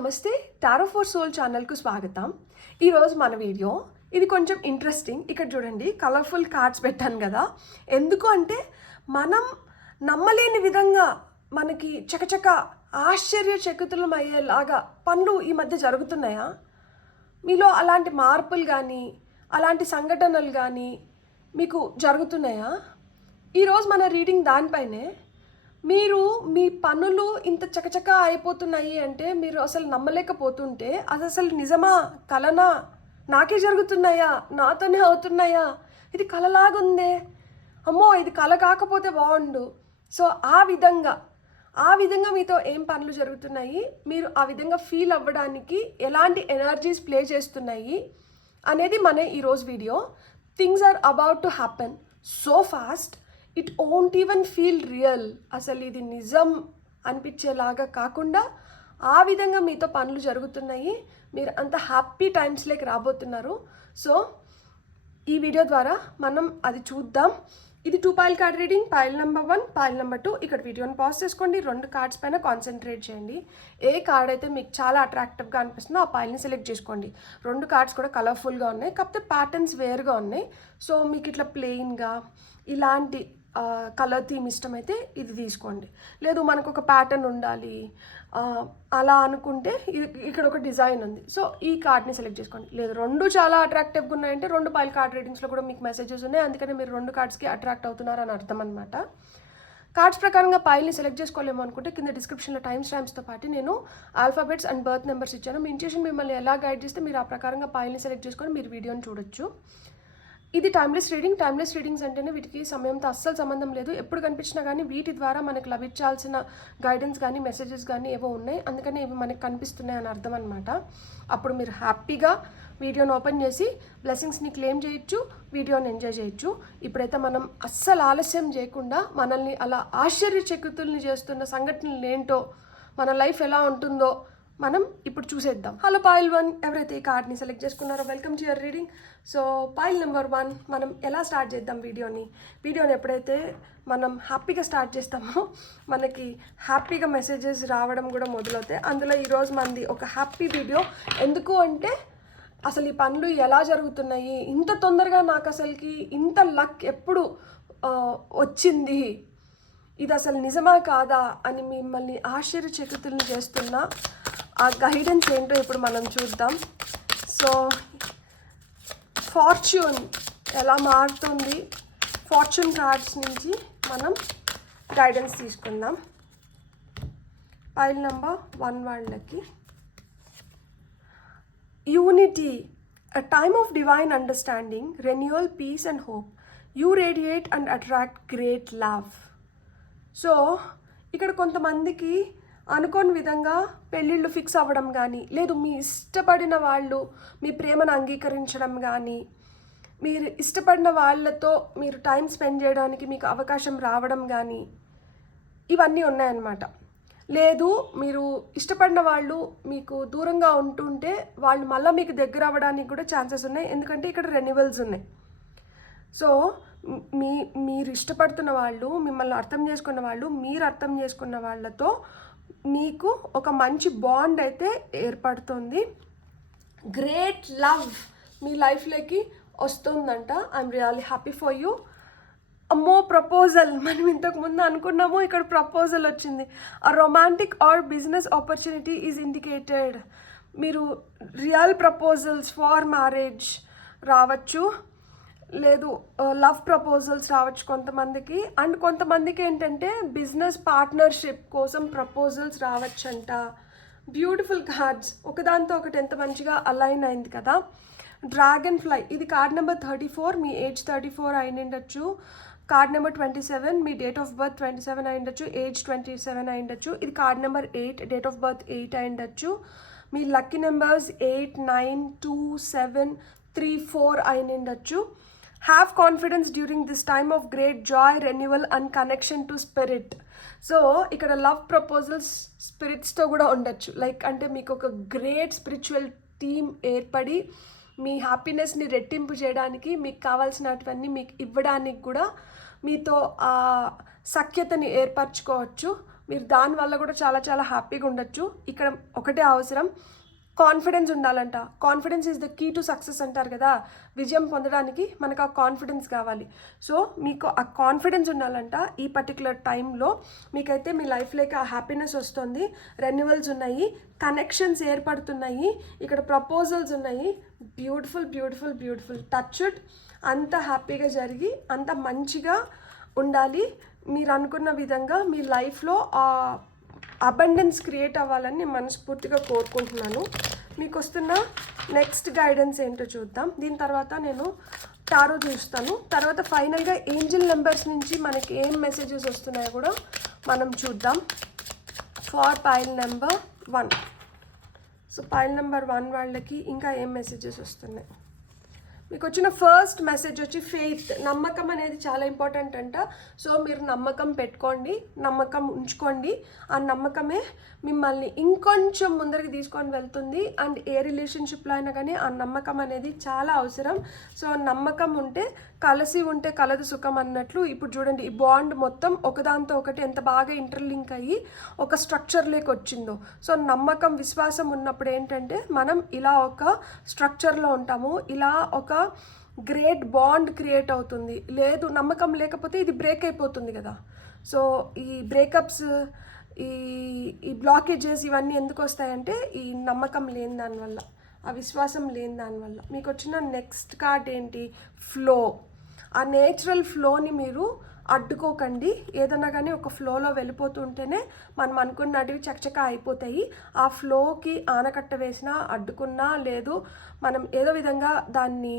నమస్తే tarot for soul ఛానల్కు స్వాగతం. ఈరోజు మన వీడియో ఇది కొంచెం ఇంట్రెస్టింగ్. ఇక్కడ చూడండి, కలర్ఫుల్ కార్డ్స్ పెట్టాను కదా. ఎందుకు అంటే మనం నమ్మలేని విధంగా మనకి చకచక ఆశ్చర్యచకితులం అయ్యేలాగా పనులు ఈ మధ్య జరుగుతున్నాయా? మీలో అలాంటి మార్పులు కానీ అలాంటి సంఘటనలు కానీ మీకు జరుగుతున్నాయా? ఈరోజు మన రీడింగ్ దానిపైనే. మీరు మీ పనులు ఇంత చకచక అయిపోతున్నాయి అంటే మీరు అసలు నమ్మలేకపోతుంటే అది అసలు నిజమా, కలనా, నాకే జరుగుతున్నాయా, నాతోనే అవుతున్నాయా, ఇది కలలాగుందే, అమ్మో ఇది కల కాకపోతే బాగుండు. సో ఆ విధంగా మీతో ఏం పనులు జరుగుతున్నాయి, మీరు ఆ విధంగా ఫీల్ అవ్వడానికి ఎలాంటి ఎనర్జీస్ ప్లే చేస్తున్నాయి అనేది మన ఈరోజు వీడియో. Things are about to happen so fast it won't even feel real. అసలు ఇది నిజం అనిపించేలాగా కాకుండా ఆ విధంగా మీతో పనులు జరుగుతున్నాయి. మీరు అంత హ్యాపీ టైమ్స్లోకి రాబోతున్నారు. సో ఈ వీడియో ద్వారా మనం అది చూద్దాం. ఇది 2 pile card reading. Pile number 1, pile number 2. ఇక్కడ వీడియోని పాజ్ చేసుకోండి. 2 కార్డ్స్ పైన కాన్సన్ట్రేట్ చేయండి. ఏ కార్డ్ అయితే మీకు చాలా అట్రాక్టివ్గా అనిపిస్తుందో ఆ పైల్ని సెలెక్ట్ చేసుకోండి. 2 కార్డ్స్ కూడా కలర్ఫుల్గా ఉన్నాయి, కాకపోతే ప్యాటర్న్స్ వేరుగా ఉన్నాయి. సో మీకు ఇట్లా ప్లెయిన్గా ఇలాంటి కలర్ థీమ్ ఇష్టమైతే ఇది తీసుకోండి. లేదు మనకు ఒక ప్యాటర్న్ ఉండాలి అలా అనుకుంటే ఇక్కడ ఒక డిజైన్ ఉంది, సో ఈ కార్డ్ని సెలెక్ట్ చేసుకోండి. లేదు 2 చాలా అట్రాక్టివ్గా ఉన్నాయంటే 2 పైల్ కార్డ్ రీడింగ్స్లో కూడా మీకు మెసేజెస్ ఉన్నాయి, అందుకని మీరు 2 కార్డ్స్కి అట్రాక్ట్ అవుతున్నారు అని అర్థం అనమాట. కార్డ్స్ ప్రకారంగా పైల్ని సెలెక్ట్ చేసుకోలేము అనుకుంటే కింద డిస్క్రిప్షన్లో టైమ్ స్టాంప్స్తో పాటు నేను ఆల్ఫాబెట్స్ అండ్ బర్త్ నెంబర్స్ ఇచ్చాను. మీ ఇంట్యూషన్ మిమ్మల్ని ఎలా గైడ్ చేస్తే మీరు ఆ ప్రకారంగా పైల్ని సెలెక్ట్ చేసుకొని మీరు వీడియోని చూడొచ్చు. ఇది టైమ్లెస్ రీడింగ్. టైమ్లెస్ రీడింగ్స్ అంటేనే వీటికి సమయంతో అస్సలు సంబంధం లేదు. ఎప్పుడు కనిపించినా కానీ వీటి ద్వారా మనకు లభించాల్సిన గైడెన్స్ కానీ మెసేజెస్ కానీ ఏవో ఉన్నాయి, అందుకని ఇవి మనకు కనిపిస్తున్నాయి అని అర్థం అనమాట. అప్పుడు మీరు హ్యాపీగా వీడియోని ఓపెన్ చేసి బ్లెస్సింగ్స్ని క్లెయిమ్ చేయొచ్చు, వీడియోని ఎంజాయ్ చేయొచ్చు. ఇప్పుడైతే మనం అస్సలు ఆలస్యం చేయకుండా మనల్ని అలా ఆశ్చర్యచకితుల్ని చేస్తున్న సంఘటనలు ఏంటో, మన లైఫ్ ఎలా ఉంటుందో మనం ఇప్పుడు చూసేద్దాం. హలో పైల్ 1, ఎవరైతే ఈ కార్డ్ని సెలెక్ట్ చేసుకున్నారో welcome to your reading. So pile number 1 మనం ఎలా స్టార్ట్ చేద్దాం వీడియోని ఎప్పుడైతే మనం హ్యాపీగా స్టార్ట్ చేస్తామో మనకి హ్యాపీగా మెసేజెస్ రావడం కూడా మొదలవుతాయి. అందులో ఈరోజు మనది ఒక హ్యాపీ వీడియో. ఎందుకు అంటే అసలు ఈ పనులు ఎలా జరుగుతున్నాయి, ఇంత తొందరగా నాకు అసలుకి ఇంత లక్ ఎప్పుడు వచ్చింది, ఇది అసలు నిజమా కాదా అని మిమ్మల్ని ఆశ్చర్యచకితుల్ని చేస్తున్న ఆ గైడెన్స్ ఏంటో ఇప్పుడు మనం చూద్దాం. సో ఫార్చ్యూన్ ఎలా మారుతుంది, ఫార్చ్యూన్ కార్డ్స్ నుంచి మనం గైడెన్స్ తీసుకుందాం. పైల్ నెంబర్ 1 వాళ్ళకి unity, a time of divine understanding, renewal, peace and hope. You radiate and attract great love. So ఇక్కడ కొంతమందికి అనుకోని విధంగా పెళ్ళిళ్ళు ఫిక్స్ అవ్వడం కానీ, లేదు మీ ఇష్టపడిన వాళ్ళు మీ ప్రేమను అంగీకరించడం కానీ, మీరు ఇష్టపడిన వాళ్ళతో మీరు టైం స్పెండ్ చేయడానికి మీకు అవకాశం రావడం కానీ, ఇవన్నీ ఉన్నాయన్నమాట. లేదు మీరు ఇష్టపడిన వాళ్ళు మీకు దూరంగా ఉంటుంటే వాళ్ళు మళ్ళీ మీకు దగ్గర అవ్వడానికి కూడా ఛాన్సెస్ ఉన్నాయి, ఎందుకంటే ఇక్కడ రెన్యువల్స్ ఉన్నాయి. సో మీరు ఇష్టపడుతున్న వాళ్ళు, మిమ్మల్ని అర్థం చేసుకున్న వాళ్ళు, మీరు అర్థం చేసుకున్న వాళ్ళతో మీకు ఒక మంచి బాండ్ అయితే ఏర్పడుతుంది. గ్రేట్ లవ్ మీ లైఫ్లోకి వస్తుందంట. I'm really happy for you. అమ్మో ప్రపోజల్, మనం ఇంతకుముందు అనుకున్నాము, ఇక్కడ ప్రపోజల్ వచ్చింది. ఆ romantic or business opportunity is indicated. మీరు రియల్ ప్రపోజల్స్ ఫార్ మ్యారేజ్ రావచ్చు, లేదు లవ్ ప్రపోజల్స్ రావచ్చు కొంతమందికి. అండ్ కొంతమందికి ఏంటంటే బిజినెస్ పార్ట్నర్షిప్ కోసం ప్రపోజల్స్ రావచ్చంట. బ్యూటిఫుల్ కార్డ్స్, ఒకదాంతో ఒకటి ఎంత మంచిగా అలైన్ అయింది కదా. డ్రాగన్ ఫ్లై, ఇది కార్డ్ నెంబర్ 34, మీ ఏజ్ 34 అయిండొచ్చు. కార్డ్ నెంబర్ 27, మీ డేట్ ఆఫ్ బర్త్ 27 అయిండొచ్చు, ఏజ్ 27 అయిండొచ్చు. ఇది card number 8, date of birth 8 అయిండొచ్చు. మీ లక్కీ నెంబర్స్ 8, 9, 2, 7, 3, 4 అయిండొచ్చు. Have confidence during this time of great joy, renewal and connection to spirit. So ఇక్కడ లవ్ ప్రపోజల్స్ స్పిరిట్స్తో కూడా ఉండొచ్చు. లైక్ అంటే మీకు ఒక గ్రేట్ స్పిరిచువల్ టీమ్ ఏర్పడి మీ హ్యాపీనెస్ని రెట్టింపు చేయడానికి, మీకు కావాల్సినటువన్నీ మీకు ఇవ్వడానికి కూడా మీతో ఆ సఖ్యతని ఏర్పరచుకోవచ్చు. మీరు దానివల్ల కూడా చాలా చాలా హ్యాపీగా ఉండొచ్చు. ఇక్కడ ఒకటే అవసరం, కాన్ఫిడెన్స్ ఉండాలంట. Confidence is the key to success అంటారు కదా. విజయం పొందడానికి మనకు ఆ కాన్ఫిడెన్స్ కావాలి. సో మీకు ఆ కాన్ఫిడెన్స్ ఉండాలంట. ఈ పర్టికులర్ టైంలో మీకైతే మీ లైఫ్లోకి ఆ హ్యాపీనెస్ వస్తుంది, రెన్యువల్స్ ఉన్నాయి, కనెక్షన్స్ ఏర్పడుతున్నాయి, ఇక్కడ ప్రపోజల్స్ ఉన్నాయి. Beautiful beautiful beautiful. Touch it. అంత హ్యాపీగా జరిగి అంత మంచిగా ఉండాలి. మీరు అనుకున్న విధంగా మీ లైఫ్లో అబండెన్స్ క్రియేట్ అవ్వాలని నేను మనస్ఫూర్తిగా కోరుకుంటున్నాను. మీకు వస్తున్న నెక్స్ట్ గైడెన్స్ ఏంటో చూద్దాం. దీని తర్వాత నేను టారో చూస్తాను. తర్వాత ఫైనల్గా ఏంజల్ నెంబర్స్ నుంచి మనకి ఏం మెసేజెస్ వస్తున్నాయో కూడా మనం చూద్దాం. For pile number 1. So pile number 1 వాళ్ళకి ఇంకా ఏం మెసేజెస్ వస్తున్నాయి? మీకు వచ్చిన ఫస్ట్ మెసేజ్ వచ్చి ఫెయిత్. నమ్మకం అనేది చాలా ఇంపార్టెంట్ అంట. సో మీరు నమ్మకం పెట్టుకోండి, నమ్మకం ఉంచుకోండి. ఆ నమ్మకమే మిమ్మల్ని ఇంకొంచెం ముందరికి తీసుకొని వెళ్తుంది. అండ్ ఏ రిలేషన్షిప్లో అయినా కానీ ఆ నమ్మకం అనేది చాలా అవసరం. సో నమ్మకం ఉంటే కలిసి ఉంటే కలదు సుఖం అన్నట్లు. ఇప్పుడు చూడండి, ఈ బాండ్ మొత్తం ఒకదాంతో ఒకటి ఎంత బాగా ఇంటర్లింక్ అయ్యి ఒక స్ట్రక్చర్లోకి వచ్చిందో. సో నమ్మకం, విశ్వాసం ఉన్నప్పుడు ఏంటంటే మనం ఇలా ఒక స్ట్రక్చర్లో ఉంటాము, ఇలా ఒక గ్రేట్ బాండ్ క్రియేట్ అవుతుంది. లేదు, నమ్మకం లేకపోతే ఇది బ్రేక్ అయిపోతుంది కదా. సో ఈ బ్రేకప్స్, ఈ బ్లాకేజెస్ ఇవన్నీ ఎందుకు వస్తాయంటే ఈ నమ్మకం లేని దానివల్ల, ఆ విశ్వాసం లేని దానివల్ల. మీకు వచ్చిన నెక్స్ట్ కార్డ్ ఏంటి? ఫ్లో. ఆ నేచురల్ ఫ్లోని మీరు అడ్డుకోకండి. ఏదన్నా కానీ ఒక ఫ్లోలో వెళ్ళిపోతుంటేనే మనం అనుకున్నటివి చకచక అయిపోతాయి. ఆ ఫ్లోకి ఆనకట్ట వేసినా, అడ్డుకున్నా, లేదు మనం ఏదో విధంగా దాన్ని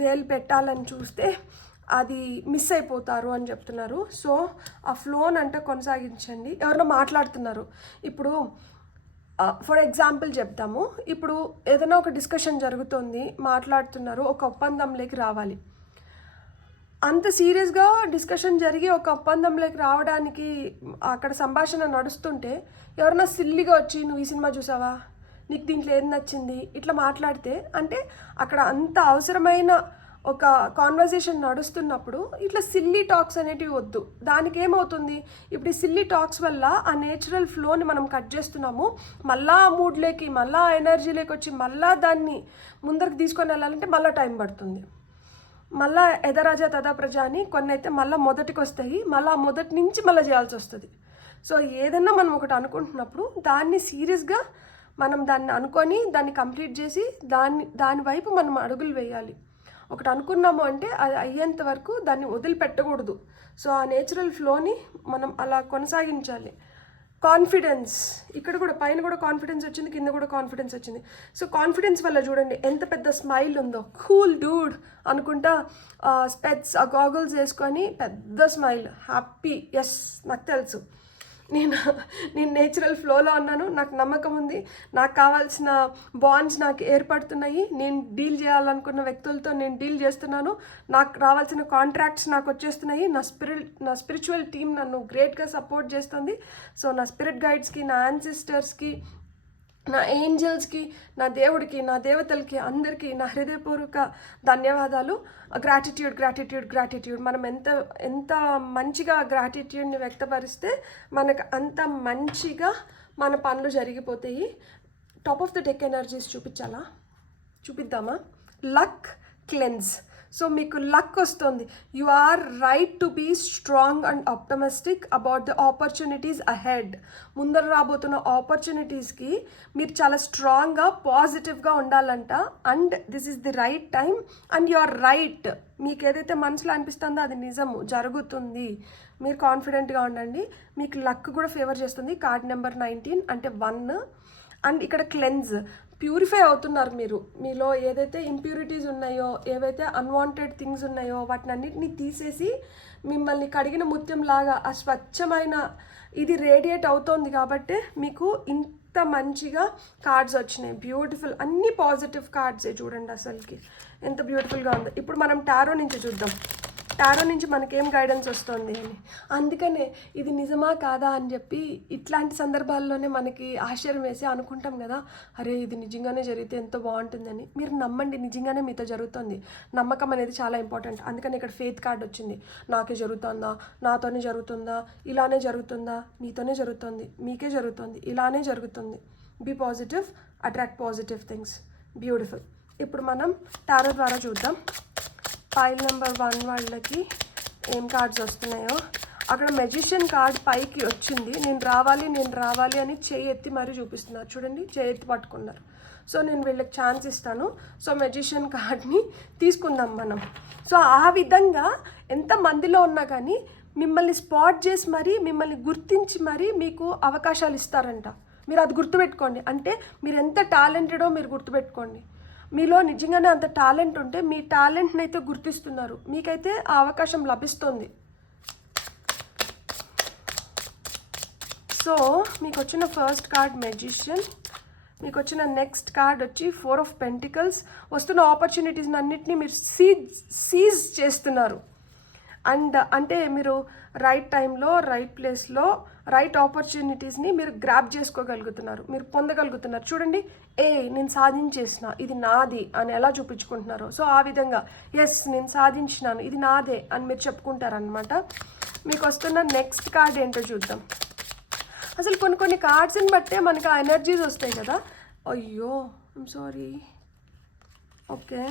వేలు పెట్టాలని చూస్తే అది మిస్ అయిపోతారు అని చెప్తున్నారు. సో ఆ ఫ్లోని అంటే కొనసాగించండి. ఎవరైనా మాట్లాడుతున్నారు, ఇప్పుడు ఫర్ ఎగ్జాంపుల్ చెప్తాము. ఇప్పుడు ఏదైనా ఒక డిస్కషన్ జరుగుతుంది, మాట్లాడుతున్నారు, ఒక ఒప్పందంలోకి రావాలి. అంత సీరియస్గా డిస్కషన్ జరిగి ఒక ఒప్పందంలోకి రావడానికి అక్కడ సంభాషణ నడుస్తుంటే ఎవరైనా సిల్లిగా వచ్చి నువ్వు ఈ సినిమా చూసావా, నీకు దీంట్లో ఏది నచ్చింది, ఇట్లా మాట్లాడితే అంటే అక్కడ అంత అవసరమైన ఒక కాన్వర్జేషన్ నడుస్తున్నప్పుడు ఇట్లా సిల్లీ టాక్స్ అనేటివి వద్దు. దానికి ఏమవుతుంది, ఇప్పుడు ఈ సిల్లీ టాక్స్ వల్ల ఆ నేచురల్ ఫ్లోని మనం కట్ చేస్తున్నాము. మళ్ళీ ఆ మూడ్లోకి, మళ్ళీ ఆ ఎనర్జీలోకి వచ్చి మళ్ళీ దాన్ని ముందరికి తీసుకొని వెళ్ళాలంటే మళ్ళీ టైం పడుతుంది. మళ్ళీ ఎదరాజా తదా ప్రజ అని కొన్ని అయితే మళ్ళీ మొదటికి వస్తాయి, మళ్ళీ ఆ మొదటి నుంచి మళ్ళీ చేయాల్సి వస్తుంది. సో ఏదన్నా మనం ఒకటి అనుకుంటున్నప్పుడు దాన్ని సీరియస్గా మనం దాన్ని అనుకొని దాన్ని కంప్లీట్ చేసి దాని వైపు మనం అడుగులు వేయాలి. ఒకటి అనుకున్నాము అంటే అది అయ్యేంత వరకు దాన్ని వదిలిపెట్టకూడదు. సో ఆ నేచురల్ ఫ్లోని మనం అలా కొనసాగించాలి. కాన్ఫిడెన్స్, ఇక్కడ కూడా పైన కూడా కాన్ఫిడెన్స్ వచ్చింది, కింద కూడా కాన్ఫిడెన్స్ వచ్చింది. సో కాన్ఫిడెన్స్ వల్ల చూడండి ఎంత పెద్ద స్మైల్ ఉందో. కూల్ డూడ్ అనుకుంటా, స్పెట్స్, ఆ గాగుల్స్ వేసుకొని పెద్ద స్మైల్, హ్యాపీ. ఎస్, నాకు తెలుసు, నేను నేచురల్ ఫ్లోలో ఉన్నాను, నాకు నమ్మకం ఉంది, నాకు కావాల్సిన బాండ్స్ నాకు ఏర్పడుతున్నాయి, నేను డీల్ చేయాలనుకున్న వ్యక్తులతో నేను డీల్ చేస్తున్నాను, నాకు రావాల్సిన కాంట్రాక్ట్స్ నాకు వచ్చేస్తున్నాయి, నా స్పిరిచువల్ టీమ్ నన్ను గ్రేట్గా సపోర్ట్ చేస్తుంది. సో నా స్పిరిట్ గైడ్స్కి, నా యాన్సిస్టర్స్కి, నా ఏంజల్స్కి, నా దేవుడికి, నా దేవతలకి అందరికీ నా హృదయపూర్వక ధన్యవాదాలు. Gratitude gratitude gratitude. మనం ఎంత మంచిగా గ్రాటిట్యూడ్ని వ్యక్తపరిస్తే మనకు అంత మంచిగా మన పనులు జరిగిపోతాయి. Top of the deck energies చూపిద్దామా? Luck, cleanse. సో మీకు లక్ వస్తుంది. You are right to be strong and optimistic about the opportunities ahead. ముందర రాబోతున్న ఆపర్చునిటీస్కి మీరు చాలా స్ట్రాంగ్గా, పాజిటివ్గా ఉండాలంట. And this is the right time and you are right. మీకు ఏదైతే మనసులో అనిపిస్తుందో అది నిజము, జరుగుతుంది. మీరు కాన్ఫిడెంట్గా ఉండండి. మీకు లక్ కూడా ఫేవర్ చేస్తుంది. కార్డ్ నెంబర్ 19 అంటే 1. అండ్ ఇక్కడ క్లెన్స్, ప్యూరిఫై అవుతున్నారు మీరు. మీలో ఏదైతే ఇంప్యూరిటీస్ ఉన్నాయో, ఏవైతే అన్వాంటెడ్ థింగ్స్ ఉన్నాయో వాటిని అన్నిటినీ తీసేసి మిమ్మల్ని కడిగిన ముత్యంలాగా ఆ స్వచ్ఛమైన ఇది రేడియేట్ అవుతోంది. కాబట్టి మీకు ఇంత మంచిగా కార్డ్స్ వచ్చినాయి. బ్యూటిఫుల్, అన్ని పాజిటివ్ కార్డ్సే. చూడండి అసలుకి ఎంత బ్యూటిఫుల్గా ఉందో. ఇప్పుడు మనం టారో నుంచి చూద్దాం. టారో నుంచి మనకేం గైడెన్స్ వస్తుంది అని. అందుకనే ఇది నిజమా కాదా అని చెప్పి ఇట్లాంటి సందర్భాల్లోనే మనకి ఆశ్చర్యం వేసి అనుకుంటాం కదా, అరే ఇది నిజంగానే జరిగితే ఎంతో బాగుంటుందని. మీరు నమ్మండి, నిజంగానే మీతో జరుగుతుంది. నమ్మకం అనేది చాలా ఇంపార్టెంట్. అందుకని ఇక్కడ ఫెయిత్ కార్డ్ వచ్చింది. నాకే జరుగుతుందా, నాతోనే జరుగుతుందా, ఇలానే జరుగుతుందా, మీతోనే జరుగుతుంది, మీకే జరుగుతుంది, ఇలానే జరుగుతుంది. Be positive, attract positive things. Beautiful. ఇప్పుడు మనం టారో ద్వారా చూద్దాం పైల్ నెంబర్ 1 వాళ్ళకి ఏం కార్డ్స్ వస్తున్నాయో. అక్కడ మెజిషియన్ కార్డ్ పైకి వచ్చింది. నేను రావాలి అని చేయి ఎత్తి మరీ చూపిస్తున్నారు. చూడండి, చేయి ఎత్తి పట్టుకున్నారు. సో నేను వీళ్ళకి ఛాన్స్ ఇస్తాను. సో మెజిషియన్ కార్డ్ని తీసుకుందాం మనం. సో ఆ విధంగా ఎంతమందిలో ఉన్నా కానీ మిమ్మల్ని స్పాట్ చేసి మరీ, మిమ్మల్ని గుర్తించి మరీ మీకు అవకాశాలు ఇస్తారంట. మీరు అది గుర్తుపెట్టుకోండి. అంటే మీరు ఎంత టాలెంటెడో మీరు గుర్తుపెట్టుకోండి. మీలో నిజంగానే అంత టాలెంట్ ఉంటే మీ టాలెంట్ని అయితే గుర్తిస్తున్నారు, మీకైతే ఆ అవకాశం లభిస్తుంది. సో మీకు వచ్చిన ఫస్ట్ కార్డ్ మెజిషియన్, మీకు వచ్చిన నెక్స్ట్ కార్డ్ వచ్చి 4 ఆఫ్ పెంటికల్స్. వస్తున్న ఆపర్చునిటీస్ అన్నిటినీ మీరు సీజ్ చేస్తున్నారు. అండ్ అంటే మీరు రైట్ టైంలో, రైట్ ప్లేస్లో, రైట్ ఆపర్చునిటీస్ని మీరు గ్రాప్ చేసుకోగలుగుతున్నారు, మీరు పొందగలుగుతున్నారు. చూడండి, నేను సాధించేసిన, ఇది నాది అని ఎలా చూపించుకుంటున్నారు. సో ఆ విధంగా ఎస్ నేను సాధించినాను, ఇది నాదే అని మీరు చెప్పుకుంటారనమాట. మీకు వస్తున్న నెక్స్ట్ కార్డ్ ఏంటో చూద్దాం. అసలు కొన్ని కార్డ్స్ని బట్టే మనకి ఆ ఎనర్జీస్ వస్తాయి కదా. అయ్యో ఐమ్ సారీ. ఓకే,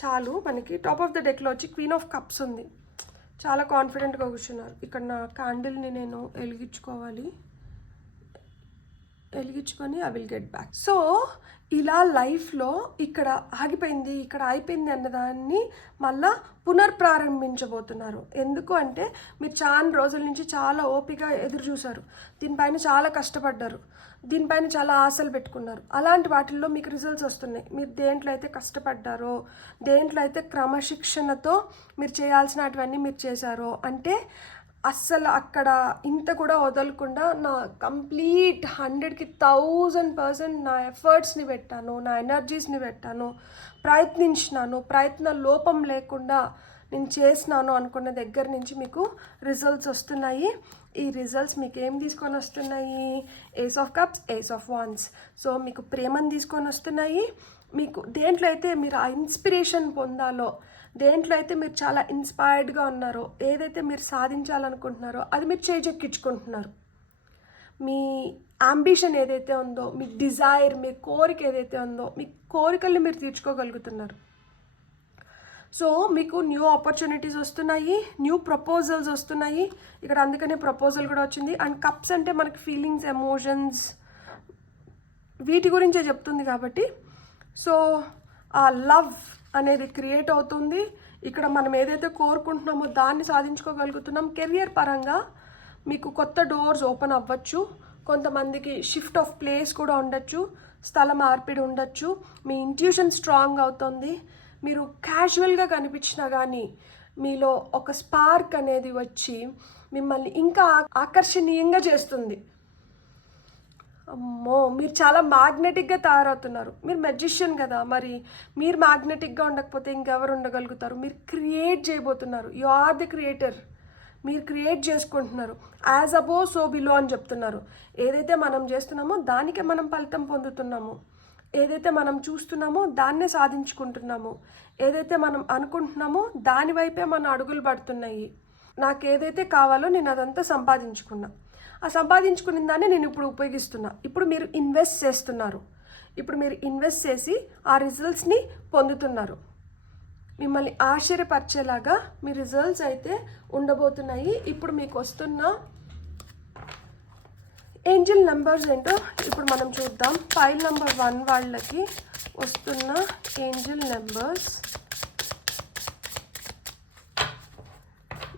చాలు. మనకి టాప్ ఆఫ్ ద డెక్లో వచ్చి క్వీన్ ఆఫ్ కప్స్ ఉంది. చాలా కాన్ఫిడెంట్గా కూర్చున్నారు. ఇక్కడ నా క్యాండిల్ని నేను వెలిగించుకొని I will get back. So ఇలా లైఫ్లో ఇక్కడ ఆగిపోయింది, ఇక్కడ అయిపోయింది అన్నదాన్ని మళ్ళా పునర్ప్రారంభించబోతున్నారు. ఎందుకు అంటే మీరు చాలా రోజుల నుంచి చాలా ఓపిక ఎదురు చూశారు, దీనిపైన చాలా కష్టపడ్డారు, దీనిపైన చాలా ఆశలు పెట్టుకున్నారు. అలాంటి వాటిల్లో మీకు రిజల్ట్స్ వస్తున్నాయి. మీరు దేంట్లో అయితే కష్టపడ్డారో, దేంట్లో అయితే క్రమశిక్షణతో మీరు చేయాల్సినటువన్నీ మీరు చేశారో, అంటే అస్సలు అక్కడ ఇంత కూడా వదలకుండా నా కంప్లీట్ 100కి 1000% నా ఎఫర్ట్స్ని పెట్టాను, నా ఎనర్జీస్ని పెట్టాను, ప్రయత్నించినాను, ప్రయత్న లోపం లేకుండా నేను చేసినాను అనుకున్న దగ్గర నుంచి మీకు రిజల్ట్స్ వస్తున్నాయి. ఈ రిజల్ట్స్ మీకు ఏం తీసుకొని వస్తున్నాయి? Ace of cups, ace of wands. So మీకు ప్రేమను తీసుకొని వస్తున్నాయి. మీకు దేంట్లో అయితే మీరు ఆ ఇన్స్పిరేషన్ పొందాలో, దేంట్లో అయితే మీరు చాలా ఇన్స్పైర్డ్గా ఉన్నారో, ఏదైతే మీరు సాధించాలనుకుంటున్నారో అది మీరు చేజెక్కించుకుంటున్నారు. మీ అంబిషన్ ఏదైతే ఉందో, మీ డిజైర్, మీ కోరిక ఏదైతే ఉందో, మీ కోరికల్ని మీరు తీర్చుకోగలుగుతున్నారు. సో మీకు న్యూ ఆపర్చునిటీస్ వస్తున్నాయి, న్యూ ప్రపోజల్స్ వస్తున్నాయి. ఇక్కడ అందుకనే ప్రపోజల్ కూడా వచ్చింది. అండ్ కప్స్ అంటే మనకి ఫీలింగ్స్, ఎమోషన్స్, వీటి గురించే చెప్తుంది కాబట్టి సో ఆ లవ్ అనేది క్రియేట్ అవుతుంది. ఇక్కడ మనం ఏదైతే కోరుకుంటున్నామో దాన్ని సాధించుకోగలుగుతున్నాం. కెరియర్ పరంగా మీకు కొత్త డోర్స్ ఓపెన్ అవ్వచ్చు. కొంతమందికి షిఫ్ట్ ఆఫ్ ప్లేస్ కూడా ఉండొచ్చు, స్థల మార్పిడి ఉండొచ్చు. మీ ఇంట్యూషన్ స్ట్రాంగ్ అవుతుంది. మీరు క్యాజువల్గా కనిపించినా కానీ మీలో ఒక స్పార్క్ అనేది వచ్చి మిమ్మల్ని ఇంకా ఆకర్షణీయంగా చేస్తుంది. అమ్మో, మీరు చాలా మ్యాగ్నెటిక్గా తయారవుతున్నారు. మీరు మెజిషియన్ కదా, మరి మీరు మ్యాగ్నెటిక్గా ఉండకపోతే ఇంకెవరు ఉండగలుగుతారు? మీరు క్రియేట్ చేయబోతున్నారు. You are the creator. మీరు క్రియేట్ చేసుకుంటున్నారు. యాజ్ అబో సో బిలో అని చెప్తున్నారు. ఏదైతే మనం చేస్తున్నామో దానికే మనం ఫలితం పొందుతున్నాము. ఏదైతే మనం చూస్తున్నామో దాన్నే సాధించుకుంటున్నాము. ఏదైతే మనం అనుకుంటున్నామో దాని వైపే మన అడుగులు పడుతున్నాయి. నాకు ఏదైతే కావాలో నేను అదంతా సంపాదించుకున్నా. ఆ సంపాదించుకున్న దాన్ని నేను ఇప్పుడు ఉపయోగిస్తున్నా. ఇప్పుడు మీరు ఇన్వెస్ట్ చేస్తున్నారు. ఇప్పుడు మీరు ఇన్వెస్ట్ చేసి ఆ రిజల్ట్స్ని పొందుతున్నారు. మిమ్మల్ని ఆశ్చర్యపరిచేలాగా మీ రిజల్ట్స్ అయితే ఉండబోతున్నాయి. ఇప్పుడు మీకు వస్తున్న ఏంజల్ నెంబర్స్ ఏంటో ఇప్పుడు మనం చూద్దాం. ఫైల్ నెంబర్ 1 వాళ్ళకి వస్తున్న ఏంజల్ నెంబర్స్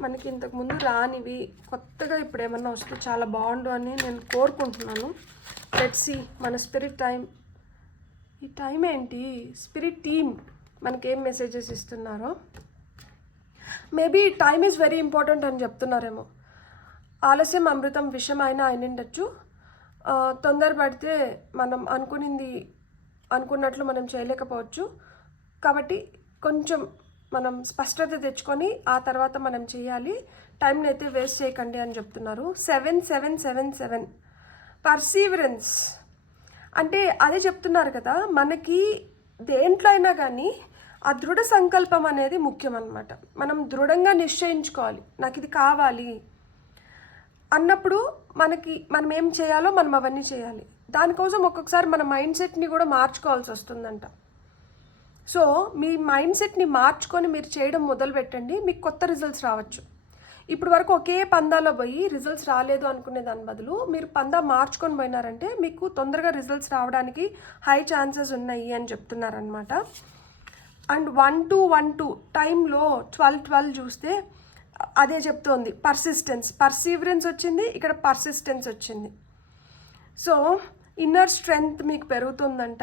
మనకి ఇంతకుముందు రానివి, కొత్తగా ఇప్పుడు ఏమన్నా వస్తే చాలా బాగుండు అని నేను కోరుకుంటున్నాను. లెట్స్ సీ మన స్పిరిట్ టైం. ఈ టైం ఏంటి? స్పిరిట్ టీమ్ మనకి ఏం మెసేజెస్ ఇస్తున్నారో. Maybe time is very important అని చెప్తున్నారేమో. ఆలస్యం అమృతం విషం అయినా అయినండొచ్చు. తొందరపడితే మనం అనుకున్నట్లు మనం చేయలేకపోవచ్చు. కాబట్టి కొంచెం మనం స్పష్టత తెచ్చుకొని ఆ తర్వాత మనం చేయాలి. టైంని అయితే వేస్ట్ చేయకండి అని చెప్తున్నారు. 7777 పర్సీవరెన్స్ అంటే అదే చెప్తున్నారు కదా, మనకి దేంట్లో అయినా కానీ ఆ దృఢ సంకల్పం అనేది ముఖ్యం అన్నమాట. మనం దృఢంగా నిశ్చయించుకోవాలి, నాకు ఇది కావాలి అన్నప్పుడు మనం ఏం చేయాలో మనం అవన్నీ చేయాలి. దానికోసం ఒక్కొక్కసారి మన మైండ్ సెట్ని కూడా మార్చుకోవాల్సి వస్తుందంట. సో మీ మైండ్ సెట్ని మార్చుకొని మీరు చేయడం మొదలు పెట్టండి, మీకు కొత్త రిజల్ట్స్ రావచ్చు. ఇప్పుడు వరకు ఒకే పందాలో పోయి రిజల్ట్స్ రాలేదు అనుకునే దాని బదులు మీరు పందా మార్చుకొని పోయినారంటే మీకు తొందరగా రిజల్ట్స్ రావడానికి హై ఛాన్సెస్ ఉన్నాయి అని చెప్తున్నారనమాట. అండ్ 1-2-1-2 టైంలో 12-12 చూస్తే అదే చెప్తోంది, పర్సీవరెన్స్ వచ్చింది, ఇక్కడ పర్సిస్టెన్స్ వచ్చింది. సో ఇన్నర్ స్ట్రెంగ్త్ మీకు పెరుగుతుందంట,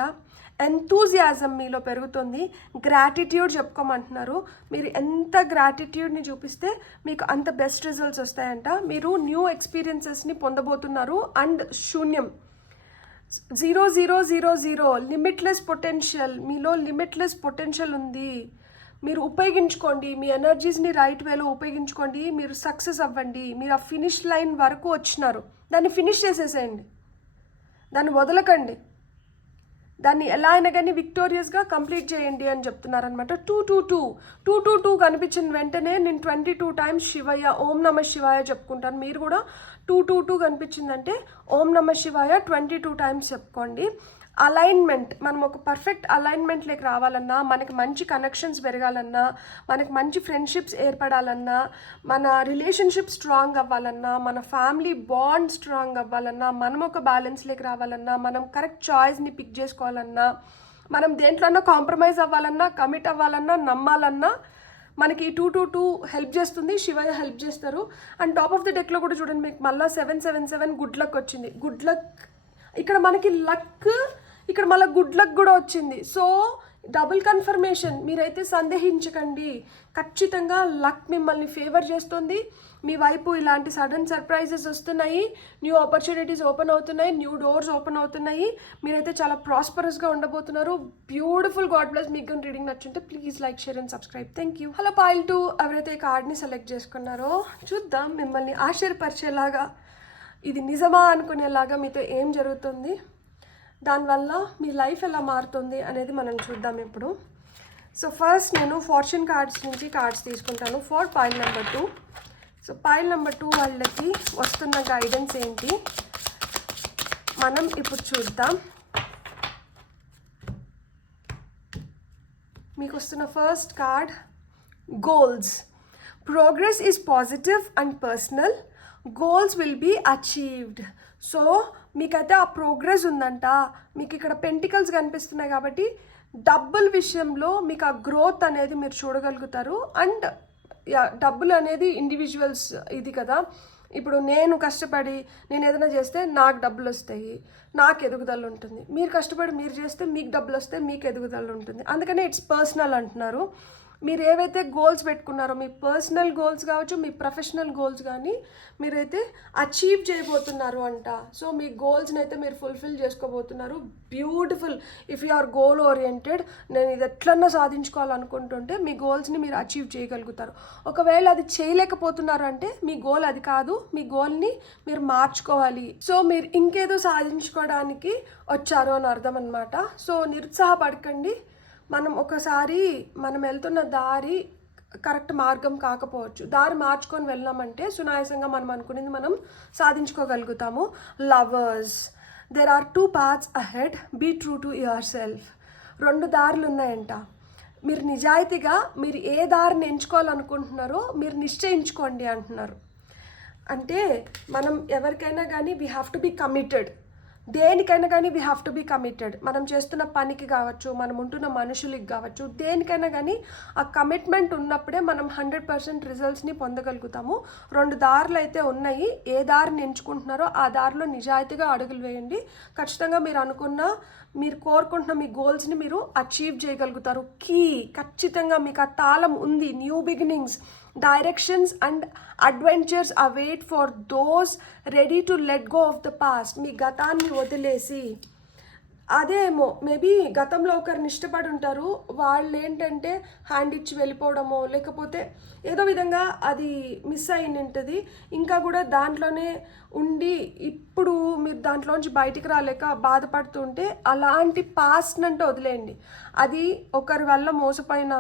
ఎంతూజియాజం మీలో పెరుగుతుంది, గ్రాటిట్యూడ్ చెప్పుకోమంటున్నారు. మీరు ఎంత గ్రాటిట్యూడ్ని చూపిస్తే మీకు అంత బెస్ట్ రిజల్ట్స్ వస్తాయంట. మీరు న్యూ ఎక్స్పీరియన్సెస్ని పొందబోతున్నారు. అండ్ శూన్యం 0000 లిమిట్లెస్ పొటెన్షియల్, మీలో లిమిట్లెస్ పొటెన్షియల్ ఉంది. మీరు ఉపయోగించుకోండి, మీ ఎనర్జీస్ని రైట్ వేలో ఉపయోగించుకోండి, మీరు సక్సెస్ అవ్వండి. మీరు ఆ ఫినిష్ లైన్ వరకు వచ్చినారు, దాన్ని ఫినిష్ చేసేసేయండి, దాన్ని వదలకండి, దాన్ని ఎలా అయినా కానీ విక్టోరియస్గా కంప్లీట్ చేయండి అని చెప్తున్నారనమాట. 222 కనిపించిన వెంటనే నేను 22 టైమ్స్ శివయ్య, ఓం నమ శివాయ చెప్పుకుంటాను. మీరు కూడా 222 కనిపించిందంటే ఓం నమ శివాయ 22 టైమ్స్ చెప్పుకోండి. అలైన్మెంట్, మనం ఒక పర్ఫెక్ట్ అలైన్మెంట్లోకి రావాలన్నా, మనకి మంచి కనెక్షన్స్ పెరగాలన్నా, మనకి మంచి ఫ్రెండ్షిప్స్ ఏర్పడాలన్నా, మన రిలేషన్షిప్ స్ట్రాంగ్ అవ్వాలన్నా, మన ఫ్యామిలీ బాండ్ స్ట్రాంగ్ అవ్వాలన్నా, మనం ఒక బ్యాలెన్స్లోకి రావాలన్నా, మనం కరెక్ట్ చాయిస్ని పిక్ చేసుకోవాలన్నా, మనం దేంట్లోనో కాంప్రమైజ్ అవ్వాలన్నా, కమిట్ అవ్వాలన్నా, నమ్మాలన్నా మనకి 222 హెల్ప్ చేస్తుంది, శివయ్య హెల్ప్ చేస్తారు. అండ్ టాప్ ఆఫ్ ది డెక్లో కూడా చూడండి, మీకు మళ్ళీ 777 గుడ్ లక్ వచ్చింది. గుడ్ లక్ ఇక్కడ మనకి లక్, ఇక్కడ మళ్ళీ గుడ్ లక్ కూడా వచ్చింది. So double confirmation. మీరైతే సందేహించకండి, ఖచ్చితంగా లక్ మిమ్మల్ని ఫేవర్ చేస్తుంది. మీ వైపు ఇలాంటి సడన్ సర్ప్రైజెస్ వస్తున్నాయి, న్యూ ఆపర్చునిటీస్ ఓపెన్ అవుతున్నాయి, న్యూ డోర్స్ ఓపెన్ అవుతున్నాయి. మీరైతే చాలా ప్రాస్పరస్గా ఉండబోతున్నారు. బ్యూటిఫుల్. God bless. మీకు రీడింగ్ నచ్చుంటే please like, share and subscribe. Thank you. Hello పాయిల్ 2 ఎవరైతే కార్డ్ని సెలెక్ట్ చేసుకున్నారో చూద్దాం, మిమ్మల్ని ఆశ్చర్యపరిచేలాగా, ఇది నిజమా అనుకునేలాగా మీతో ఏం జరుగుతుంది, దానివల్ల మీ లైఫ్ ఎలా మారుతుంది అనేది మనం చూద్దాం ఇప్పుడు. సో ఫస్ట్ నేను ఫార్చ్యూన్ కార్డ్స్ నుంచి కార్డ్స్ తీసుకుంటాను for pile number 2. So pile number 2 వాళ్ళకి వస్తున్న గైడెన్స్ ఏంటి మనం ఇప్పుడు చూద్దాం. మీకు వస్తున్న first card goals. Progress is positive and personal, goals will be achieved. So మీకైతే ఆ ప్రోగ్రెస్ ఉందంట. మీకు ఇక్కడ పెంటికల్స్ కనిపిస్తున్నాయి కాబట్టి డబ్బుల విషయంలో మీకు ఆ గ్రోత్ అనేది మీరు చూడగలుగుతారు. అండ్ డబ్బులు అనేది ఇండివిజువల్స్ ఇది కదా, ఇప్పుడు నేను కష్టపడి నేను ఏదైనా చేస్తే నాకు డబ్బులు వస్తాయి, నాకు ఎదుగుదల ఉంటుంది. మీరు కష్టపడి మీరు చేస్తే మీకు డబ్బులు వస్తే మీకు ఎదుగుదల ఉంటుంది. అందుకనే ఇట్స్ పర్సనల్ అంటున్నారు. మీరు ఏవైతే గోల్స్ పెట్టుకున్నారో, మీ పర్సనల్ గోల్స్ కావచ్చు, మీ ప్రొఫెషనల్ గోల్స్ కానీ మీరైతే అచీవ్ చేయబోతున్నారు అంట. సో మీ గోల్స్ని అయితే మీరు ఫుల్ఫిల్ చేసుకోబోతున్నారు. Beautiful. If you are goal oriented, నేను ఇది ఎట్లన్నా సాధించుకోవాలనుకుంటుంటే మీ గోల్స్ని మీరు అచీవ్ చేయగలుగుతారు. ఒకవేళ అది చేయలేకపోతున్నారు అంటే మీ గోల్ అది కాదు, మీ గోల్ని మీరు మార్చుకోవాలి. సో మీరు ఇంకేదో సాధించుకోవడానికి వచ్చారు అని అర్థం అనమాట. సో నిరుత్సాహపడకండి. మనం వెళ్తున్న దారి కరెక్ట్ మార్గం కాకపోవచ్చు, దారి మార్చుకొని వెళ్ళామంటే సునాయాసంగా మనం అనుకునేది మనం సాధించుకోగలుగుతాము. Lovers, there are 2 paths ahead, be true to yourself. 2 దారులు ఉన్నాయంట. మీరు నిజాయితీగా మీరు ఏ దారిని ఎంచుకోవాలనుకుంటున్నారో మీరు నిశ్చయించుకోండి అంటున్నారు. అంటే మనం ఎవరికైనా కానీ we have to be committed. దేనికైనా కానీ we have to be committed. మనం చేస్తున్న పనికి కావచ్చు, మనం ఉంటున్న మనుషులకి కావచ్చు, దేనికైనా కానీ ఆ కమిట్మెంట్ ఉన్నప్పుడే మనం 100% రిజల్ట్స్ని పొందగలుగుతాము. 2 దారులు అయితే ఉన్నాయి. ఏ దారిని ఎంచుకుంటున్నారో ఆ దారిలో నిజాయితీగా అడుగులు వేయండి. ఖచ్చితంగా మీరు కోరుకుంటున్న మీ గోల్స్ని మీరు అచీవ్ చేయగలుగుతారు. ఖచ్చితంగా మీకు ఆ తాళం ఉంది. New beginnings, directions and adventures await for those ready to let go of the past. మీ గతాన్ని వదిలేసి అదేమో మేబీ గతంలో ఒకరిని ఇష్టపడి ఉంటారు, వాళ్ళు ఏంటంటే హ్యాండ్ ఇచ్చి వెళ్ళిపోవడమో లేకపోతే ఏదో విధంగా అది మిస్ అయింది ఉంటుంది. ఇంకా కూడా దాంట్లోనే ఉండి ఇప్పుడు మీరు దాంట్లోంచి బయటికి రాలేక బాధపడుతుంటే అలాంటి పాస్ట్ అంటే వదిలేయండి. అది ఒకరి వల్ల మోసపోయిన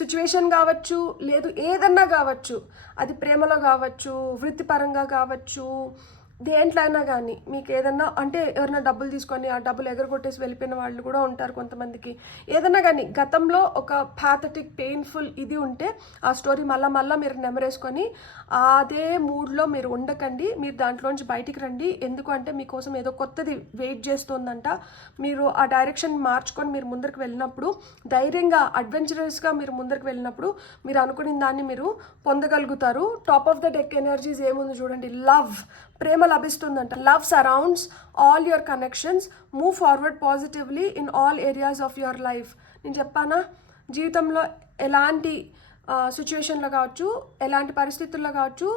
సిచ్యువేషన్ కావచ్చు, లేదు ఏదన్నా కావచ్చు, అది ప్రేమలో కావచ్చు, వృత్తిపరంగా కావచ్చు, దేంట్లో అయినా కానీ మీకు ఏదన్నా అంటే ఎవరైనా డబ్బులు తీసుకొని ఆ డబ్బులు ఎగరగొట్టేసి వెళ్ళిపోయిన వాళ్ళు కూడా ఉంటారు కొంతమందికి. ఏదన్నా కానీ గతంలో ఒక ప్యాథటిక్ పెయిన్ఫుల్ ఇది ఉంటే ఆ స్టోరీ మళ్ళీ మీరు నెమరేసుకొని అదే మూడ్లో మీరు ఉండకండి. మీరు దాంట్లోంచి బయటికి రండి. ఎందుకు అంటే మీకోసం ఏదో కొత్తది వెయిట్ చేస్తుందంట. మీరు ఆ డైరెక్షన్ మార్చుకొని మీరు ముందరికి వెళ్ళినప్పుడు, ధైర్యంగా అడ్వెంచరస్గా మీరు ముందరికి వెళ్ళినప్పుడు మీరు అనుకున్న దాన్ని మీరు పొందగలుగుతారు. Top of the deck energies ఏముంది చూడండి, లవ్, ప్రేమ లభిస్తుందంట. Love surrounds all your connections, move forward positively in all areas of your life. నేను చెప్పానా, జీవితంలో ఎలాంటి సిచ్యువేషన్లో కావచ్చు, ఎలాంటి పరిస్థితుల్లో కావచ్చు,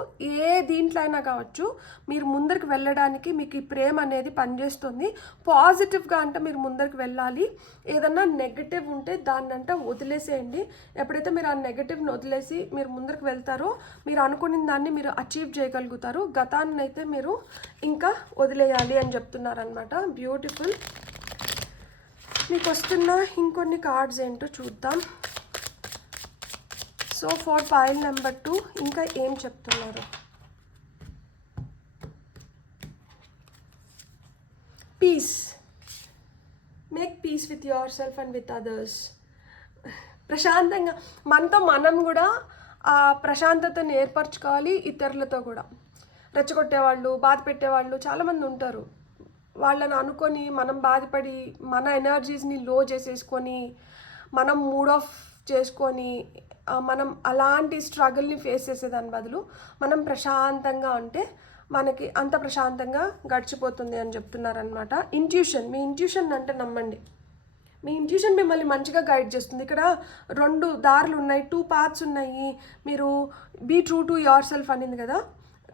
ఏ దీంట్లో అయినా కావచ్చు, మీరు ముందరికి వెళ్ళడానికి మీకు ఈ ప్రేమ అనేది పనిచేస్తుంది. పాజిటివ్గా అంటే మీరు ముందరికి వెళ్ళాలి. ఏదన్నా నెగటివ్ ఉంటే దాన్నంట వదిలేసేయండి. ఎప్పుడైతే మీరు ఆ నెగటివ్ని వదిలేసి మీరు ముందరికి వెళ్తారో మీరు అనుకున్న దాన్ని మీరు అచీవ్ చేయగలుగుతారు. గతాన్ని అయితే మీరు ఇంకా వదిలేయాలి అని చెప్తున్నారనమాట. బ్యూటిఫుల్. మీకు వస్తున్న ఇంకొన్ని కార్డ్స్ ఏంటో చూద్దాం. సో ఫర్ పైల్ నెంబర్ 2 ఇంకా ఏం చెప్తున్నారు? Peace. Make peace with yourself and with others. ప్రశాంతంగా మనతో మనం కూడా ఆ ప్రశాంతతను ఏర్పరచుకోవాలి. ఇతరులతో కూడా. రెచ్చగొట్టేవాళ్ళు, బాధ పెట్టేవాళ్ళు చాలామంది ఉంటారు. వాళ్ళని అనుకొని మనం బాధపడి మన ఎనర్జీస్ని లో చేసేసుకొని మనం మూడ్ ఆఫ్ చేసుకొని మనం అలాంటి స్ట్రగుల్ని ఫేస్ చేసేదాని బదులు మనం ప్రశాంతంగా ఉంటే మనకి అంత ప్రశాంతంగా గడిచిపోతుంది అని చెప్తున్నారనమాట. ఇంట్యూషన్, మీ ఇంట్యూషన్ అంటే నమ్మండి. మీ ఇంట్యూషన్ మిమ్మల్ని మంచిగా గైడ్ చేస్తుంది. ఇక్కడ 2 దారులు ఉన్నాయి, 2 పాత్స్ ఉన్నాయి. మీరు be true to yourself అనింది కదా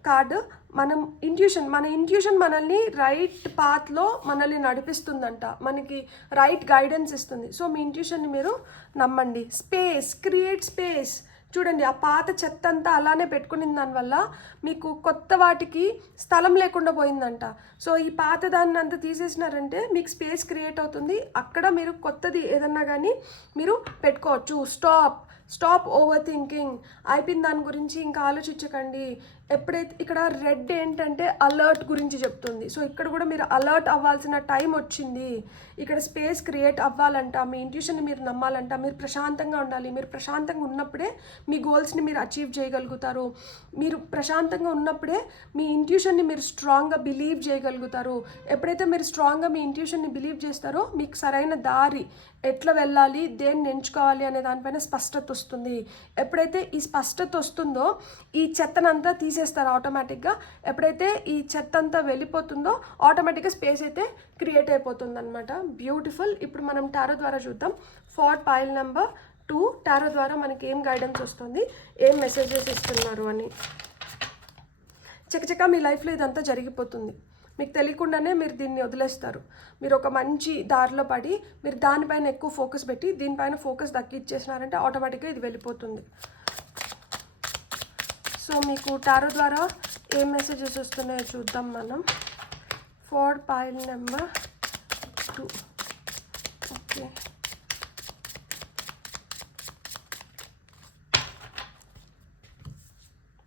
కార్డు. మన ఇంట్యూషన్ మనల్ని రైట్ పాత్లో మనల్ని నడిపిస్తుందంట, మనకి రైట్ గైడెన్స్ ఇస్తుంది. సో మీ ఇంట్యూషన్ని మీరు నమ్మండి. Space, create space. చూడండి, ఆ పాత చెత్త అంతా అలానే పెట్టుకుని దానివల్ల మీకు కొత్త వాటికి స్థలం లేకుండా పోయిందంట. సో ఈ పాత దాన్ని అంతా తీసేసినారంటే మీకు స్పేస్ క్రియేట్ అవుతుంది. అక్కడ మీరు కొత్తది ఏదన్నా కానీ మీరు పెట్టుకోవచ్చు. Stop over thinking. అయిపోయిన దాని గురించి ఇంకా ఆలోచించకండి. ఎప్పుడైతే ఇక్కడ రెడ్ ఏంటంటే అలర్ట్ గురించి చెప్తుంది. సో ఇక్కడ కూడా మీరు అలర్ట్ అవ్వాల్సిన టైం వచ్చింది. ఇక్కడ స్పేస్ క్రియేట్ అవ్వాలంట, మీ ఇంట్యూషన్ని మీరు నమ్మాలంట, మీరు ప్రశాంతంగా ఉండాలి. మీరు ప్రశాంతంగా ఉన్నప్పుడే మీ గోల్స్ని మీరు అచీవ్ చేయగలుగుతారు. మీరు ప్రశాంతంగా ఉన్నప్పుడే మీ ఇంట్యూషన్ని మీరు స్ట్రాంగ్గా బిలీవ్ చేయగలుగుతారు. ఎప్పుడైతే మీరు స్ట్రాంగ్గా మీ ఇంట్యూషన్ని బిలీవ్ చేస్తారో మీకు సరైన దారి, ఎట్లా వెళ్ళాలి, దేన్ని ఎంచుకోవాలి అనే దానిపైన స్పష్టత వస్తుంది. ఎప్పుడైతే ఈ స్పష్టత వస్తుందో ఈ చెత్తనంతా తీసేస్తారు ఆటోమేటిక్గా. ఎప్పుడైతే ఈ చెత్త అంతా వెళ్ళిపోతుందో ఆటోమేటిక్గా స్పేస్ అయితే క్రియేట్ అయిపోతుంది అనమాట. బ్యూటిఫుల్. ఇప్పుడు మనం టారో ద్వారా చూద్దాం. ఫర్ పైల్ నెంబర్ 2 టారో ద్వారా మనకి ఏం గైడెన్స్ వస్తుంది, ఏం మెసేజెస్ ఇస్తున్నారు అని. చకచకా మీ లైఫ్లో ఇదంతా జరిగిపోతుంది. మీకు తెలియకుండానే మీరు దీన్ని వదిలేస్తారు. మీరు ఒక మంచి దారిలో పడి మీరు దానిపైన ఎక్కువ ఫోకస్ పెట్టి దీనిపైన ఫోకస్ దక్కిచ్చేసినారంటే ఆటోమేటిక్గా ఇది వెళ్ళిపోతుంది. సో మీకు టారో ద్వారా ఏం మెసేజెస్ వస్తున్నాయో చూద్దాం మనం. For pile number 2. ఓకే,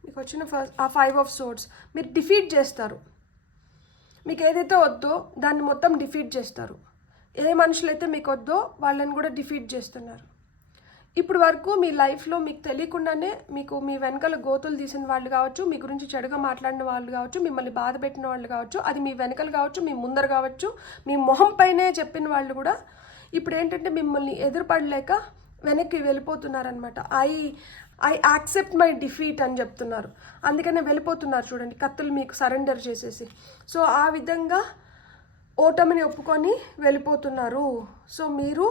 మీకు వచ్చిన ఫస్ట్ ఆ 5 ఆఫ్ సోర్డ్స్. మీరు డిఫీట్ చేస్తారు. మీకు ఏదైతే వద్దో దాన్ని మొత్తం డిఫీట్ చేస్తారు. ఏ మనుషులైతే మీకు వద్దో వాళ్ళని కూడా డిఫీట్ చేస్తున్నారు. ఇప్పుడు వరకు మీ లైఫ్లో మీకు తెలియకుండానే మీకు మీ వెనకాల గోతులు తీసిన వాళ్ళు కావచ్చు, మీ గురించి చెడుగా మాట్లాడిన వాళ్ళు కావచ్చు, మిమ్మల్ని బాధ పెట్టిన వాళ్ళు కావచ్చు, అది మీ వెనకాల కావచ్చు, మీ ముందర కావచ్చు, మీ మొహం పైనే చెప్పిన వాళ్ళు కూడా ఇప్పుడు ఏంటంటే మిమ్మల్ని ఎదురుపడలేక వెనక్కి వెళ్ళిపోతున్నారనమాట. ఐ యాక్సెప్ట్ మై డిఫీట్ అని చెప్తున్నారు. అందుకనే వెళ్ళిపోతున్నారు. చూడండి, కత్తులు మీకు సరెండర్ చేసేసి. సో ఆ విధంగా ఓటమిని ఒప్పుకొని వెళ్ళిపోతున్నారు. సో మీరు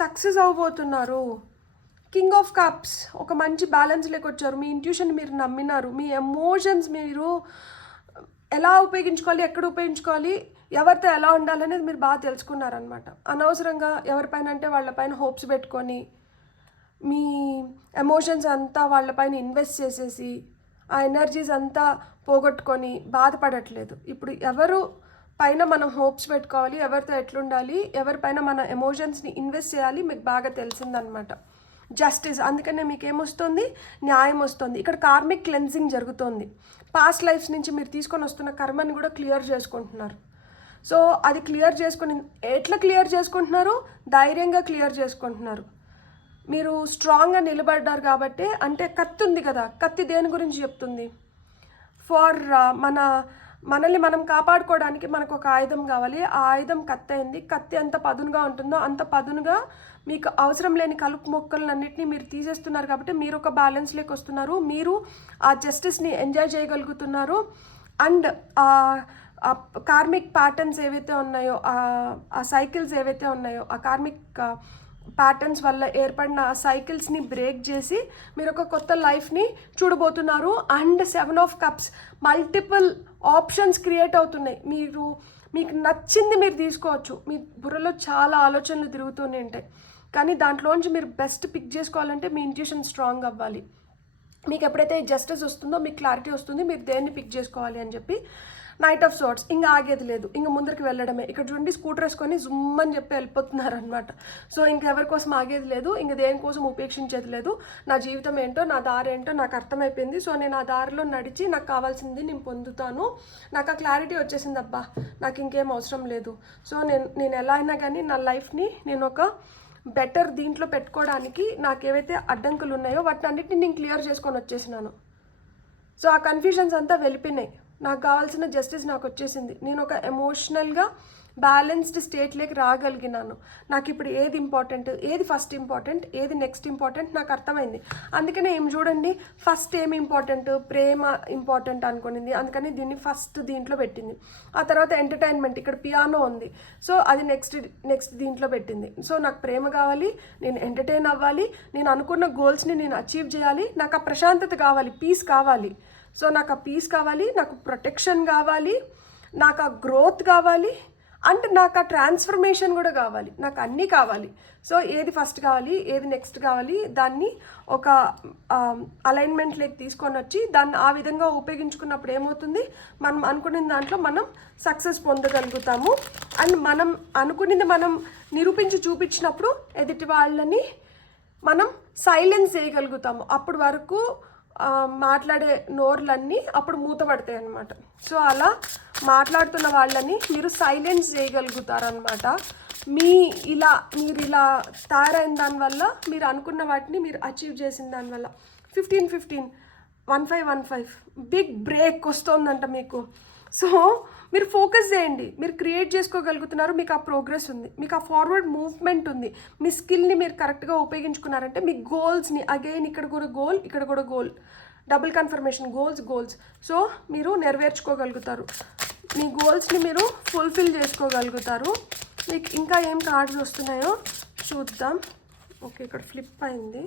సక్సెస్ అవ్వబోతున్నారు. కింగ్ ఆఫ్ కప్స్, ఒక మంచి బ్యాలెన్స్ లేకొచ్చారు. మీ ఇంట్యూషన్ మీరు నమ్మినారు. మీ ఎమోషన్స్ మీరు ఎలా ఉపయోగించుకోవాలి, ఎక్కడ ఉపయోగించుకోవాలి, ఎవరితో ఎలా ఉండాలనేది మీరు బాగా తెలుసుకున్నారనమాట. అనవసరంగా ఎవరిపైన అంటే వాళ్ళపైన హోప్స్ పెట్టుకొని మీ ఎమోషన్స్ అంతా వాళ్ళపైన ఇన్వెస్ట్ చేసేసి ఆ ఎనర్జీస్ అంతా పోగొట్టుకొని బాధపడట్లేదు. ఇప్పుడు ఎవరు పైన మనం హోప్స్ పెట్టుకోవాలి, ఎవరితో ఎట్లుండాలి, ఎవరిపైన మన ఎమోషన్స్ని ఇన్వెస్ట్ చేయాలి మీకు బాగా తెలిసిందనమాట. జస్టిస్, అందుకనే మీకు ఏమొస్తుంది, న్యాయం వస్తుంది. ఇక్కడ కార్మిక్ క్లెన్జింగ్ జరుగుతుంది. పాస్ట్ లైఫ్స్ నుంచి మీరు తీసుకొని వస్తున్న కర్మని కూడా క్లియర్ చేసుకుంటున్నారు. సో అది క్లియర్ చేసుకుని ఎట్లా క్లియర్ చేసుకుంటున్నారు, ధైర్యంగా క్లియర్ చేసుకుంటున్నారు. మీరు స్ట్రాంగ్గా నిలబడ్డారు కాబట్టి. అంటే కత్తి ఉంది కదా, కత్తి దేని గురించి చెప్తుంది, ఫర్ మనల్ని మనం కాపాడుకోవడానికి మనకు ఒక ఆయుధం కావాలి. ఆ ఆయుధం కత్తి అయింది. కత్తి ఎంత పదునుగా ఉంటుందో అంత పదునుగా మీకు అవసరం లేని కలుపు మొక్కలన్నింటినీ మీరు తీసేస్తున్నారు కాబట్టి మీరు ఒక బ్యాలెన్స్లోకి వస్తున్నారు. మీరు ఆ జస్టిస్ని ఎంజాయ్ చేయగలుగుతున్నారు. అండ్ కార్మిక్ ప్యాటర్న్స్ ఏవైతే ఉన్నాయో, ఆ సైకిల్స్ ఏవైతే ఉన్నాయో, ఆ కార్మిక్ ప్యాటర్న్స్ వల్ల ఏర్పడిన ఆ సైకిల్స్ని బ్రేక్ చేసి మీరు ఒక కొత్త లైఫ్ని చూడబోతున్నారు. And 7 of cups, multiple options create అవుతున్నాయి. మీకు నచ్చింది మీరు తీసుకోవచ్చు. మీ బుర్రలో చాలా ఆలోచనలు తిరుగుతూనే ఉంటాయి, కానీ దాంట్లోంచి మీరు బెస్ట్ పిక్ చేసుకోవాలంటే మీ ఇంట్యూషన్ స్ట్రాంగ్ అవ్వాలి. మీకు ఎప్పుడైతే జస్టిస్ వస్తుందో మీకు క్లారిటీ వస్తుంది మీరు దేన్ని పిక్ చేసుకోవాలి అని చెప్పి. నైట్ ఆఫ్ సోర్ట్స్, ఇంకా ఆగేది లేదు, ఇంకా ముందరికి వెళ్ళడమే. ఇక్కడ చూడండి స్కూటర్ వేసుకొని జుమ్ అని చెప్పి వెళ్ళిపోతున్నారు అనమాట. సో ఇంకెవరి కోసం ఆగేది లేదు, ఇంక దేనికోసం ఉపేక్షించేది లేదు. నా జీవితం ఏంటో, నా దారి ఏంటో నాకు అర్థమైపోయింది. సో నేను ఆ దారిలో నడిచి నాకు కావాల్సింది నేను పొందుతాను. నాకు ఆ క్లారిటీ వచ్చేసింది, అబ్బా నాకు ఇంకేం అవసరం లేదు. సో నేను ఎలా అయినా కానీ నా లైఫ్ని నేను ఒక బెటర్ దీంట్లో పెట్టుకోవడానికి నాకు ఏవైతే అడ్డంకులు ఉన్నాయో వాటిని అన్నిటిని నేను క్లియర్ చేసుకొని వచ్చేసినాను. సో ఆ కన్ఫ్యూజన్స్ అంతా వెళ్ళిపోయినాయి. నాకు కావాల్సిన జస్టిస్ నాకు వచ్చేసింది. నేను ఒక ఎమోషనల్గా బ్యాలెన్స్డ్ స్టేట్లోకి రాగలిగినాను. నాకు ఇప్పుడు ఏది ఇంపార్టెంట్, ఏది ఫస్ట్ ఇంపార్టెంట్, ఏది నెక్స్ట్ ఇంపార్టెంట్ నాకు అర్థమైంది. అందుకనే ఏం చూడండి, ఫస్ట్ ఏమి ఇంపార్టెంట్, ప్రేమ ఇంపార్టెంట్ అనుకునింది, అందుకని దీన్ని ఫస్ట్ దీంట్లో పెట్టింది. ఆ తర్వాత ఎంటర్టైన్మెంట్, ఇక్కడ పియానో ఉంది, సో అది నెక్స్ట్ దీంట్లో పెట్టింది. సో నాకు ప్రేమ కావాలి, నేను ఎంటర్టైన్ అవ్వాలి, నేను అనుకున్న గోల్స్ని నేను అచీవ్ చేయాలి, నాకు ఆ ప్రశాంతత కావాలి, పీస్ కావాలి. సో నాకు ఆ పీస్ కావాలి, నాకు ప్రొటెక్షన్ కావాలి, నాకు ఆ గ్రోత్ కావాలి, అండ్ నాకు ఆ ట్రాన్స్ఫర్మేషన్ కూడా కావాలి. నాకు అన్నీ కావాలి. సో ఏది ఫస్ట్ కావాలి, ఏది నెక్స్ట్ కావాలి, దాన్ని ఒక అలైన్మెంట్లోకి తీసుకొని వచ్చి దాన్ని ఆ విధంగా ఉపయోగించుకున్నప్పుడు ఏమవుతుంది, మనం అనుకున్న దాంట్లో మనం సక్సెస్ పొందగలుగుతాము. అండ్ మనం అనుకున్నది మనం నిరూపించి చూపించినప్పుడు ఎదుటి వాళ్ళని మనం సైలెన్స్ చేయగలుగుతాము. అప్పటి వరకు మాట్లాడే నోర్లన్నీ అప్పుడు మూతపడతాయి అన్నమాట. సో అలా మాట్లాడుతున్న వాళ్ళని మీరు సైలెన్స్ చేయగలుగుతారనమాట. మీరు ఇలా తయారైన దానివల్ల, మీరు అనుకున్న వాటిని మీరు అచీవ్ చేసిన దానివల్ల 15 15 బిగ్ బ్రేక్ వస్తుందంట మీకు. సో మీరు ఫోకస్ చేయండి, మీరు క్రియేట్ చేసుకోగలుగుతున్నారు, మీకు ఆ ప్రోగ్రెస్ ఉంది, మీకు ఆ ఫార్వర్డ్ మూవ్మెంట్ ఉంది. మీ స్కిల్ని మీరు కరెక్ట్గా ఉపయోగించుకున్నారంటే మీ గోల్స్ని అగైన్ ఇక్కడ కూడా గోల్, ఇక్కడ కూడా goal, double confirmation, goals. So మీరు నెరవేర్చుకోగలుగుతారు, మీ గోల్స్ని మీరు ఫుల్ఫిల్ చేసుకోగలుగుతారు. మీకు ఇంకా ఏం కార్డ్స్ వస్తున్నాయో చూద్దాం. ఓకే, ఇక్కడ ఫ్లిప్ అయింది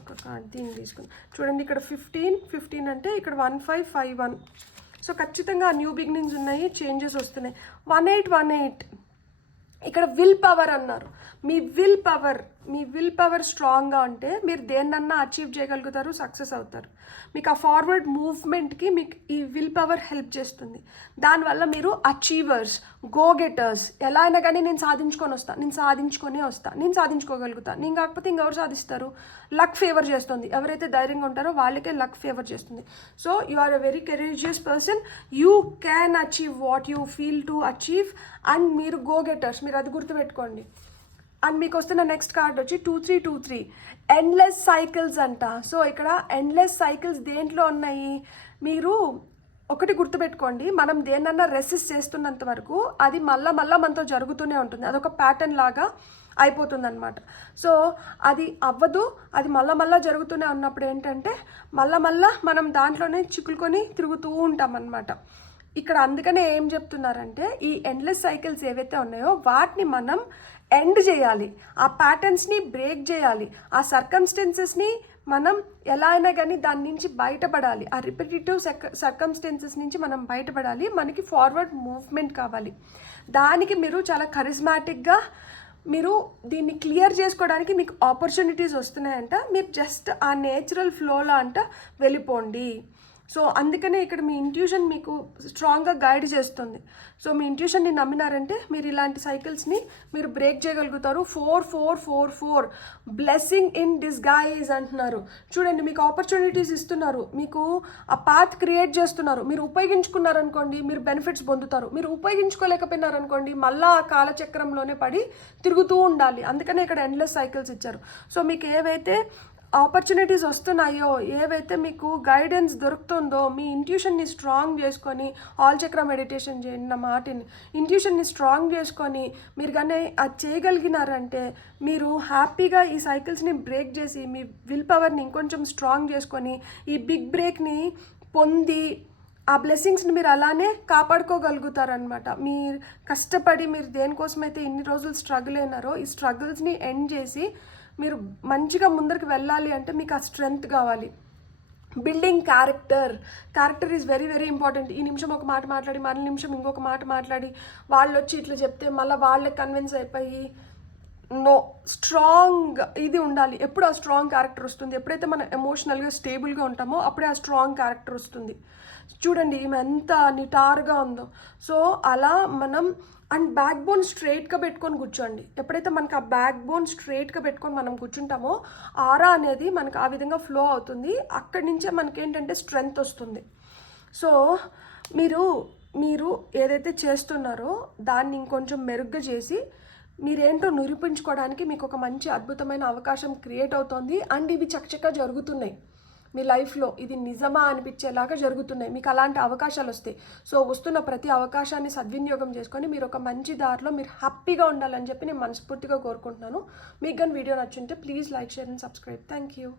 ఒక కార్డ్, దీన్ని తీసుకుని చూడండి. ఇక్కడ 15 అంటే ఇక్కడ 1551. సో ఖచ్చితంగా న్యూ బిగినింగ్స్ ఉన్నాయి, చేంజెస్ వస్తున్నాయి. 1818 ఇక్కడ విల్ పవర్ అన్నారు. మీ విల్ పవర్ స్ట్రాంగ్గా ఉంటే మీరు దేన్నన్నా అచీవ్ చేయగలుగుతారు, సక్సెస్ అవుతారు. మీకు ఆ ఫార్వర్డ్ మూవ్మెంట్కి మీకు ఈ విల్ పవర్ హెల్ప్ చేస్తుంది. దానివల్ల మీరు అచీవర్స్, గో గెటర్స్. ఎలా అయినా కానీ నేను సాధించుకోగలుగుతా. నేను కాకపోతే ఇంకెవరు సాధిస్తారు? లక్ ఫేవర్ చేస్తుంది. ఎవరైతే ధైర్యంగా ఉంటారో వాళ్ళకే లక్ ఫేవర్ చేస్తుంది. So you are a very courageous person. You can achieve what you feel to achieve. And మీరు గో గెటర్స్, మీరు అది గుర్తుపెట్టుకోండి. అండ్ మీకు వస్తున్న నెక్స్ట్ కార్డ్ వచ్చి 2323 ఎండ్లెస్ సైకిల్స్ అంట. సో ఇక్కడ ఎండ్లెస్ సైకిల్స్ దేంట్లో ఉన్నాయి? మీరు ఒకటి గుర్తుపెట్టుకోండి, మనం దేన్నన్నా రెసిస్ట్ చేస్తున్నంత వరకు అది మళ్ళా మనతో జరుగుతూనే ఉంటుంది. అదొక ప్యాటర్న్ లాగా అయిపోతుంది అనమాట. సో అది అవ్వదు, అది మళ్ళా జరుగుతూనే ఉన్నప్పుడు ఏంటంటే మళ్ళా మనం దాంట్లోనే చిక్కులుకొని తిరుగుతూ ఉంటాం అన్నమాట. ఇక్కడ అందుకనే ఏం చెప్తున్నారంటే ఈ ఎండ్లెస్ సైకిల్స్ ఏవైతే ఉన్నాయో వాటిని మనం ఎండ్ చేయాలి, ఆ ప్యాటర్న్స్ని బ్రేక్ చేయాలి, ఆ సర్కమ్స్టెన్సెస్ని మనం ఎలా అయినా కానీ దాని నుంచి బయటపడాలి. ఆ రిపిటేటివ్ సర్కమ్స్టెన్సెస్ నుంచి మనం బయటపడాలి. మనకి ఫార్వర్డ్ మూవ్మెంట్ కావాలి. దానికి మీరు చాలా కరిజ్మాటిక్గా మీరు దీన్ని క్లియర్ చేసుకోవడానికి మీకు ఆపర్చునిటీస్ వస్తున్నాయంట. మీరు జస్ట్ ఆ నేచురల్ ఫ్లోలో అంట వెళ్ళిపోండి. సో అందుకనే ఇక్కడ మీ ఇంట్యూషన్ మీకు స్ట్రాంగ్గా గైడ్ చేస్తుంది. సో మీ ఇంట్యూషన్ని నమ్మినారంటే మీరు ఇలాంటి సైకిల్స్ని మీరు బ్రేక్ చేయగలుగుతారు. 4-4-4-4 బ్లెస్సింగ్ ఇన్ డిస్గైజ్ అంటున్నారు. చూడండి, మీకు ఆపర్చునిటీస్ ఇస్తున్నారు, మీకు ఆ పాత్ క్రియేట్ చేస్తున్నారు. మీరు ఉపయోగించుకున్నారనుకోండి, మీరు బెనిఫిట్స్ పొందుతారు. మీరు ఉపయోగించుకోలేకపోయినారనుకోండి, మళ్ళీ ఆ కాలచక్రంలోనే పడి తిరుగుతూ ఉండాలి. అందుకనే ఇక్కడ ఎండ్లెస్ సైకిల్స్ ఇచ్చారు. సో మీకు ఏవైతే ఆపర్చునిటీస్ వస్తున్నాయో, ఏవైతే మీకు గైడెన్స్ దొరుకుతుందో, మీ ఇంట్యూషన్ని స్ట్రాంగ్ చేసుకొని ఆల్ చక్ర మెడిటేషన్ చేయండి. నా మాటిని ఇంట్యూషన్ని స్ట్రాంగ్ చేసుకొని మీరు కానీ అది చేయగలిగినారంటే మీరు హ్యాపీగా ఈ సైకిల్స్ని బ్రేక్ చేసి మీ విల్ పవర్ని ఇంకొంచెం స్ట్రాంగ్ చేసుకొని ఈ బిగ్ బ్రేక్ని పొంది ఆ బ్లెస్సింగ్స్ని మీరు అలానే కాపాడుకోగలుగుతారనమాట. మీరు కష్టపడి మీరు దేనికోసమైతే ఇన్ని రోజులు స్ట్రగుల్ అయినారో ఈ స్ట్రగుల్స్ని ఎండ్ చేసి మీరు మంచిగా ముందరికి వెళ్ళాలి అంటే మీకు ఆ స్ట్రెంగ్త్ కావాలి. Building character is very very important. ఈ నిమిషం ఒక మాట మాట్లాడి మళ్ళీ నిమిషం ఇంకొక మాట మాట్లాడి వాళ్ళు వచ్చి ఇట్లా చెప్తే మళ్ళీ వాళ్ళకి కన్విన్స్ అయిపోయి నో, స్ట్రాంగ్ ఇది ఉండాలి. ఎప్పుడు ఆ స్ట్రాంగ్ క్యారెక్టర్ వస్తుంది ఎప్పుడైతే మనం ఎమోషనల్గా స్టేబుల్గా ఉంటామో అప్పుడే ఆ స్ట్రాంగ్ క్యారెక్టర్ వస్తుంది. చూడండి ఈమె ఎంత నిటారుగా ఉందో. సో అలా మనం అండ్ బ్యాక్ బోన్ స్ట్రైట్గా పెట్టుకొని కూర్చోండి. ఎప్పుడైతే మనకు ఆ బ్యాక్ బోన్ స్ట్రైట్గా పెట్టుకొని మనం కూర్చుంటామో ఆరా అనేది మనకు ఆ విధంగా ఫ్లో అవుతుంది. అక్కడి నుంచే మనకేంటంటే స్ట్రెంగ్త్ వస్తుంది. సో మీరు ఏదైతే చేస్తున్నారో దాన్ని ఇంకొంచెం మెరుగ్గా చేసి మీరేంటో నిరూపించుకోవడానికి మీకు ఒక మంచి అద్భుతమైన అవకాశం క్రియేట్ అవుతుంది. అండ్ ఇవి చకచకా జరుగుతున్నాయి మీ లైఫ్లో. ఇది నిజమా అనిపించేలాగా జరుగుతున్నాయి. మీకు అలాంటి అవకాశాలు వస్తాయి. సో వస్తున్న ప్రతి అవకాశాన్ని సద్వినియోగం చేసుకొని మీరు ఒక మంచి దారిలో మీరు హ్యాపీగా ఉండాలని చెప్పి నేను మనస్ఫూర్తిగా కోరుకుంటున్నాను. మీకు కానీ వీడియో నచ్చుంటే please like, share and subscribe. Thank you.